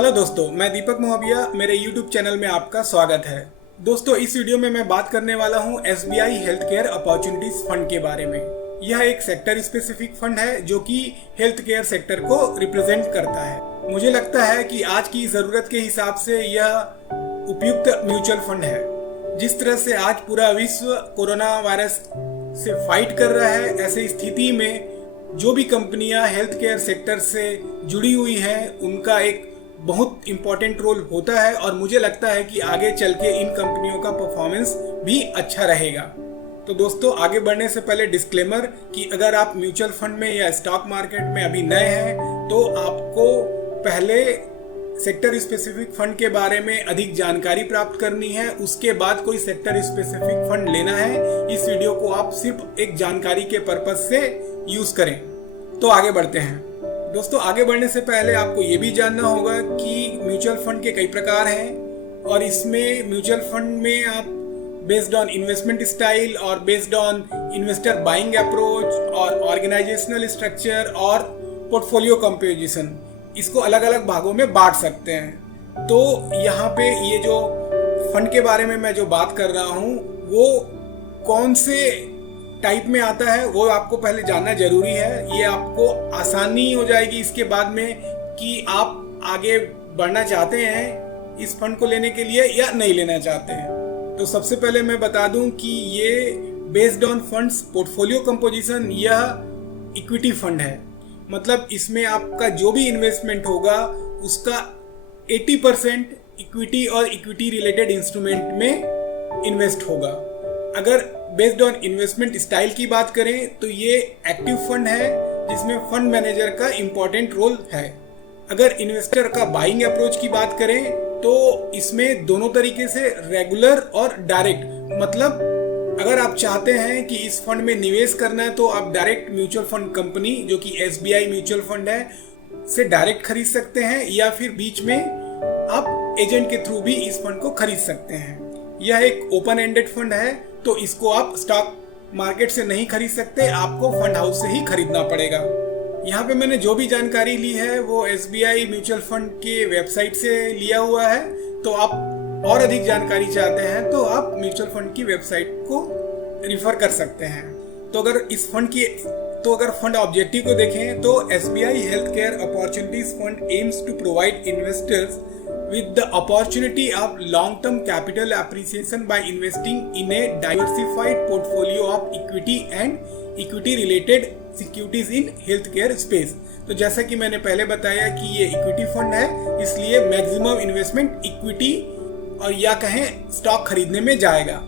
Hello दोस्तों, मैं दीपक मोहबिया। मेरे YouTube चैनल में आपका स्वागत है। दोस्तों, इस वीडियो में मैं बात करने वाला हूं SBI health care opportunities fund के बारे में। यह एक सेक्टर स्पेसिफिक फंड है जो कि हेल्थ केयर सेक्टर को रिप्रेजेंट करता है। मुझे लगता है कि आज की ज़रूरत के हिसाब से यह उपयुक्त म्यूचुअल फंड है। जिस तरह से आज पूरा विश्व कोरोना वायरस से फाइट कर रहा है, ऐसी स्थिति में जो भी कंपनियां हेल्थ केयर सेक्टर से जुड़ी हुई हैं उनका एक बहुत इम्पोर्टेंट रोल होता है और मुझे लगता है कि आगे चल के इन कंपनियों का परफॉर्मेंस भी अच्छा रहेगा। तो दोस्तों, आगे बढ़ने से पहले डिस्क्लेमर कि अगर आप म्यूचुअल फंड में या स्टॉक मार्केट में अभी नए हैं तो आपको पहले सेक्टर स्पेसिफिक फंड के बारे में अधिक जानकारी प्राप्त करनी है, उसके बाद कोई सेक्टर स्पेसिफिक फंड लेना है। इस वीडियो को आप सिर्फ एक जानकारी के पर्पज से यूज करें। तो आगे बढ़ते हैं। दोस्तों, आगे बढ़ने से पहले आपको ये भी जानना होगा कि म्यूचुअल फंड के कई प्रकार हैं और इसमें म्यूचुअल फंड में आप बेस्ड ऑन इन्वेस्टमेंट स्टाइल और based on investor buying approach और ऑर्गेनाइजेशनल स्ट्रक्चर और पोर्टफोलियो कंपोजिशन, इसको अलग अलग भागों में बांट सकते हैं। तो यहाँ पे ये जो फंड के बारे में मैं जो बात कर रहा हूँ वो कौन से टाइप में आता है वो आपको पहले जानना जरूरी है। ये आपको आसानी हो जाएगी इसके बाद में कि आप आगे बढ़ना चाहते हैं इस फंड को लेने के लिए या नहीं लेना चाहते हैं। तो सबसे पहले मैं बता दूं कि ये based on funds portfolio composition, यह इक्विटी फंड है। मतलब इसमें आपका जो भी इन्वेस्टमेंट होगा उसका 80% इक्विटी और इक्विटी रिलेटेड इंस्ट्रूमेंट में इन्वेस्ट होगा। अगर बेस्ड ऑन इन्वेस्टमेंट स्टाइल की बात करें तो ये एक्टिव फंड है जिसमें फंड मैनेजर का इंपॉर्टेंट रोल है। अगर इन्वेस्टर का बाइंग अप्रोच की बात करें तो इसमें दोनों तरीके से रेगुलर और डायरेक्ट, मतलब अगर आप चाहते हैं कि इस फंड में निवेश करना है तो आप डायरेक्ट म्यूचुअल फंड कंपनी जो कि SBI म्यूचुअल फंड है से डायरेक्ट खरीद सकते हैं या फिर बीच में आप एजेंट के थ्रू भी इस फंड को खरीद सकते हैं। यह एक ओपन एंडेड फंड है तो इसको आप स्टॉक मार्केट से नहीं खरीद सकते, आपको फंड हाउस से ही खरीदना पड़ेगा। यहाँ पे मैंने जो भी जानकारी ली है वो SBI म्यूचुअल फंड के वेबसाइट से लिया हुआ है। तो आप और अधिक जानकारी चाहते हैं तो आप म्यूचुअल फंड की वेबसाइट को रिफर कर सकते हैं। तो अगर फंड ऑब्जेक्टिव को देखें तो SBI health care opportunities fund aims to provide investors with the opportunity of long-term capital appreciation by investing in a diversified portfolio of equity and equity-related securities in healthcare space। तो जैसा कि मैंने पहले बताया कि ये इक्विटी फंड है, इसलिए मैक्सिमम इन्वेस्टमेंट इक्विटी और या कहें स्टॉक खरीदने में जाएगा।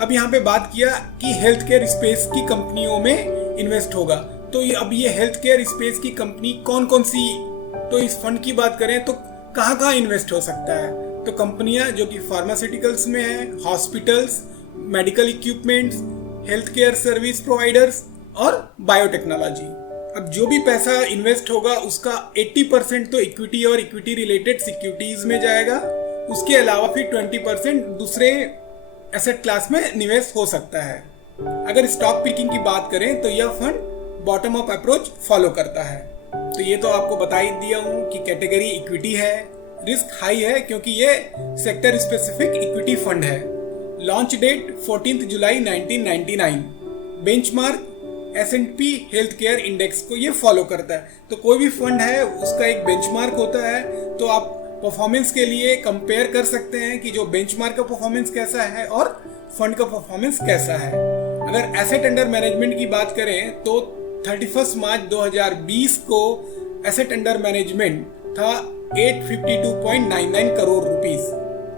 अब यहाँ पे बात किया कि हेल्थ केयर स्पेस की कंपनियों में इन्वेस्ट होगा, तो अब ये हेल्थ केयर स्पेस की कंपनी कौन कौन सी, तो इस फंड की बात करें तो कहाँ इन्वेस्ट हो सकता है। तो कंपनियां जो कि फार्मास्यूटिकल्स में है, hospitals, medical equipments, health care service providers और बायोटेक्नोलॉजी। अब जो भी पैसा इन्वेस्ट होगा उसका 80% तो इक्विटी और इक्विटी रिलेटेड सिक्योरिटीज में जाएगा, उसके अलावा फिर 20% दूसरे एसेट क्लास में निवेश हो सकता है। अगर स्टॉक पिकिंग की बात करें तो यह fund bottom up approach follow करता है। तो ये तो आपको बता ही दिया हूं कि कैटेगरी इक्विटी है, रिस्क हाई है क्योंकि ये सेक्टर स्पेसिफिक इक्विटी फंड है। लॉन्च डेट 14 जुलाई 1999। Benchmark S&P health care index को ये फॉलो करता है। तो कोई भी फंड है उसका एक बेंचमार्क होता है, तो आप परफॉर्मेंस के लिए कंपेयर कर सकते हैं कि जो बेंचमार्क का परफॉर्मेंस कैसा है और फंड का परफॉर्मेंस कैसा है। अगर एसेट अंडर मैनेजमेंट की बात करें तो 31 मार्च 2020 को एसेट अंडर मैनेजमेंट था 852.99 करोड़ रुपीस।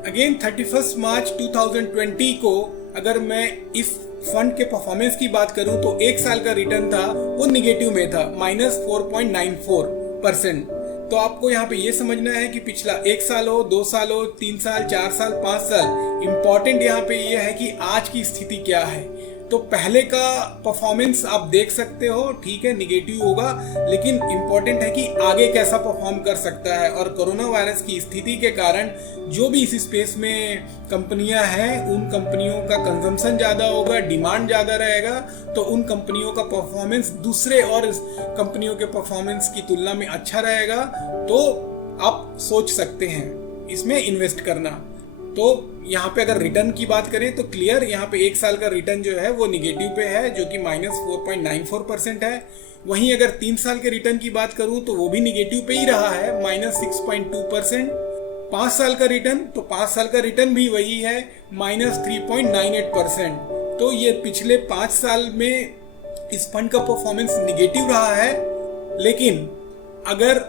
अगेन 31 मार्च 2020 को अगर मैं इस फंड के परफॉर्मेंस की बात करूं तो एक साल का रिटर्न था वो निगेटिव में था, -4.94%। तो आपको यहाँ पे ये समझना है कि पिछला 1 साल हो, 2 साल हो, 3 साल, 4 साल, 5 साल, इम्पॉर्टेंट यहाँ पे ये है कि आज की स्थिति क्या है। तो पहले का परफॉर्मेंस आप देख सकते हो, ठीक है निगेटिव होगा, लेकिन इम्पोर्टेंट है कि आगे कैसा परफॉर्म कर सकता है। और कोरोना वायरस की स्थिति के कारण जो भी इस स्पेस में कंपनियां हैं उन कंपनियों का कंजम्पशन ज़्यादा होगा, डिमांड ज़्यादा रहेगा, तो उन कंपनियों का परफॉर्मेंस दूसरे और कंपनियों के परफॉर्मेंस की तुलना में अच्छा रहेगा। तो आप सोच सकते हैं इसमें इन्वेस्ट करना। तो यहाँ पे अगर रिटर्न की बात करें तो क्लियर यहाँ पे 1 साल का रिटर्न जो है वो निगेटिव पे है, जो कि -4.94% है। वहीं अगर 3 साल के रिटर्न की बात करूँ तो वो भी निगेटिव पे ही रहा है, -6.2%। 5 साल का रिटर्न, तो 5 साल का रिटर्न भी वही है, -3.98%। तो ये पिछले 5 साल में इस फंड का परफॉर्मेंस निगेटिव रहा है। लेकिन अगर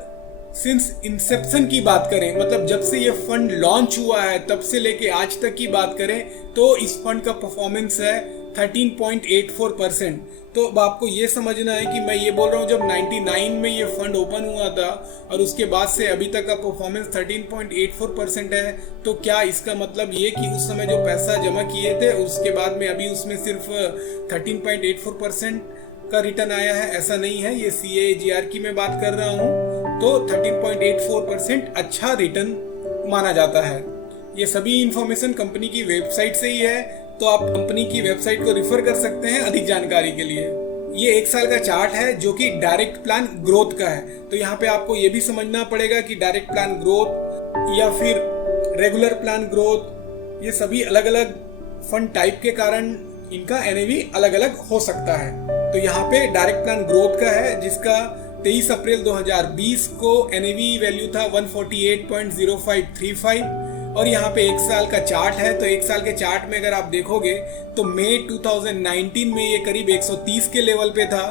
सिंस इंसेप्शन की बात करें, मतलब जब से ये फंड लॉन्च हुआ है तब से लेके आज तक की बात करें, तो इस फंड का परफॉर्मेंस है 13.84%। तो अब आपको ये समझना है कि मैं ये बोल रहा हूँ जब 99 में ये फंड ओपन हुआ था और उसके बाद से अभी तक का परफॉर्मेंस 13.84% है, तो क्या इसका मतलब ये कि उस समय जो पैसा जमा किए थे उसके बाद में अभी उसमें सिर्फ 13.84% का रिटर्न आया है? ऐसा नहीं है। ये CAGR की मैं बात कर रहा हूँ, तो 13.84% अच्छा रिटर्न माना जाता है। ये सभी इंफॉर्मेशन कंपनी की वेबसाइट से ही है, तो आप कंपनी की वेबसाइट को रिफर कर सकते हैं अधिक जानकारी के लिए। ये 1 साल का चार्ट है जो कि डायरेक्ट प्लान ग्रोथ का है। तो यहाँ पे आपको ये भी समझना पड़ेगा कि डायरेक्ट प्लान ग्रोथ या फिर रेगुलर प्लान ग्रोथ, ये सभी अलग अलग फंड टाइप के कारण इनका NAV अलग अलग हो सकता है। तो यहाँ पे डायरेक्ट प्लान ग्रोथ का है जिसका 23 अप्रैल 2020 को NAV वैल्यू था 148.0535 और यहाँ पे 1 साल का चार्ट है। तो 1 साल के चार्ट में अगर आप देखोगे तो मई 2019 में ये करीब 130 के लेवल पे था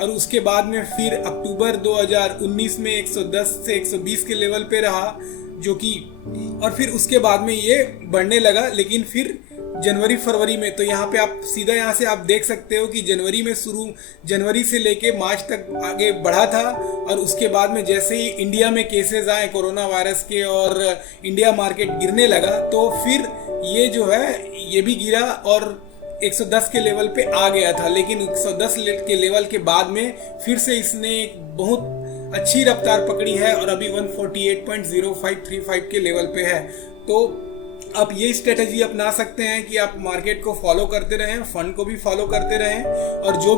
और उसके बाद में फिर अक्टूबर 2019 में 110 से 120 के लेवल पे रहा, जो कि और फिर उसके बाद में ये बढ़ने लगा। लेकिन फिर जनवरी फरवरी में, तो यहाँ पे आप सीधा यहाँ से आप देख सकते हो कि जनवरी से लेके मार्च तक आगे बढ़ा था और उसके बाद में जैसे ही इंडिया में केसेस आए कोरोना वायरस के और इंडिया मार्केट गिरने लगा, तो फिर ये जो है ये भी गिरा और 110 के लेवल पे आ गया था। लेकिन 110 के लेवल के बाद में फिर से इसने एक बहुत अच्छी रफ्तार पकड़ी है और अभी 148.0535 के लेवल पे है। तो आप ये स्ट्रेटजी अपना सकते हैं कि आप मार्केट को फॉलो करते रहें, फंड को भी फॉलो करते रहें और जो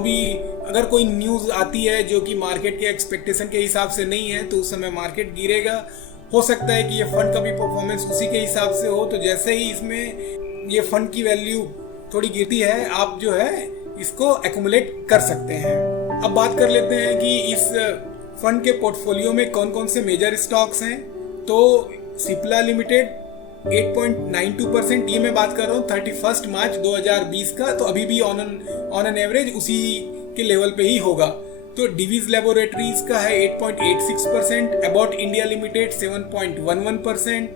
भी अगर कोई न्यूज़ आती है जो कि मार्केट के एक्सपेक्टेशन के हिसाब से नहीं है तो उस समय मार्केट गिरेगा। हो सकता है कि ये फंड का भी परफॉर्मेंस उसी के हिसाब से हो। तो जैसे ही इसमें ये फंड की वैल्यू थोड़ी गिरती है, आप जो है इसको एक्यूमुलेट कर सकते हैं। अब बात कर लेते हैं कि इस फंड के पोर्टफोलियो में कौन कौन से मेजर स्टॉक्स हैं। तो सिप्ला लिमिटेड 8.92%, ये मैं बात कर रहा हूँ 31 मार्च 2020 का, तो अभी भी ऑन एन एवरेज उसी के लेवल पे ही होगा। तो डिवीज लेबोरेटरीज का है 8.86%, about India limited 7.11%,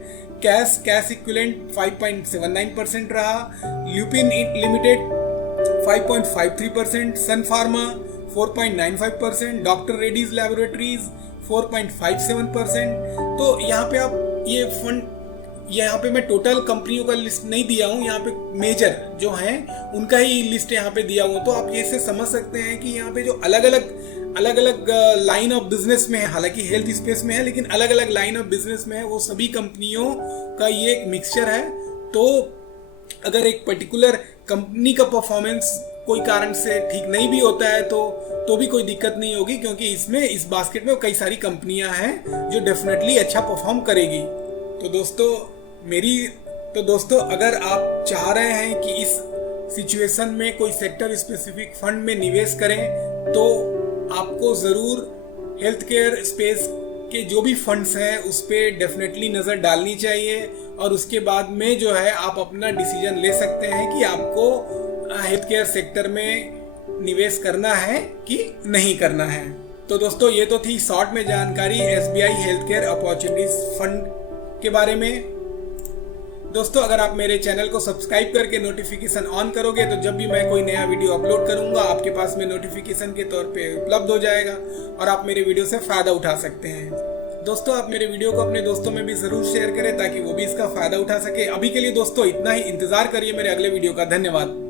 cash equivalent 5.79% रहा, ल्यूपिन लिमिटेड 5.53%, सन फार्मा 4.95%, डॉक्टर रेड्डीज लेबोरेटरीज 4.57%। तो यहाँ पे आप ये फंड, यहाँ पे मैं टोटल कंपनियों का लिस्ट नहीं दिया हूँ, यहाँ पे मेजर जो हैं उनका ही लिस्ट यहाँ पे दिया हुआ। तो आप ये से समझ सकते हैं कि यहाँ पे जो अलग अलग लाइन ऑफ बिजनेस में है, हालांकि हेल्थ स्पेस में है लेकिन अलग अलग लाइन ऑफ बिजनेस में है, वो सभी कंपनियों का ये एक मिक्सचर है। तो अगर एक पर्टिकुलर कंपनी का परफॉर्मेंस कोई कारण से ठीक नहीं भी होता है तो भी कोई दिक्कत नहीं होगी, क्योंकि इसमें इस बास्केट में कई सारी कंपनियां हैं जो डेफिनेटली अच्छा परफॉर्म करेगी। तो दोस्तों अगर आप चाह रहे हैं कि इस सिचुएशन में कोई सेक्टर स्पेसिफिक फंड में निवेश करें, तो आपको ज़रूर हेल्थ केयर स्पेस के जो भी फंड्स हैं उस पर डेफिनेटली नज़र डालनी चाहिए और उसके बाद में जो है आप अपना डिसीजन ले सकते हैं कि आपको हेल्थ केयर सेक्टर में निवेश करना है कि नहीं करना है। तो दोस्तों ये तो थी शॉर्ट में जानकारी SBI health care opportunities fund के बारे में। दोस्तों अगर आप मेरे चैनल को सब्सक्राइब करके नोटिफिकेशन ऑन करोगे तो जब भी मैं कोई नया वीडियो अपलोड करूंगा आपके पास में नोटिफिकेशन के तौर पे उपलब्ध हो जाएगा और आप मेरे वीडियो से फ़ायदा उठा सकते हैं। दोस्तों आप मेरे वीडियो को अपने दोस्तों में भी ज़रूर शेयर करें ताकि वो भी इसका फ़ायदा उठा सके। अभी के लिए दोस्तों इतना ही, इंतज़ार करिए मेरे अगले वीडियो का। धन्यवाद।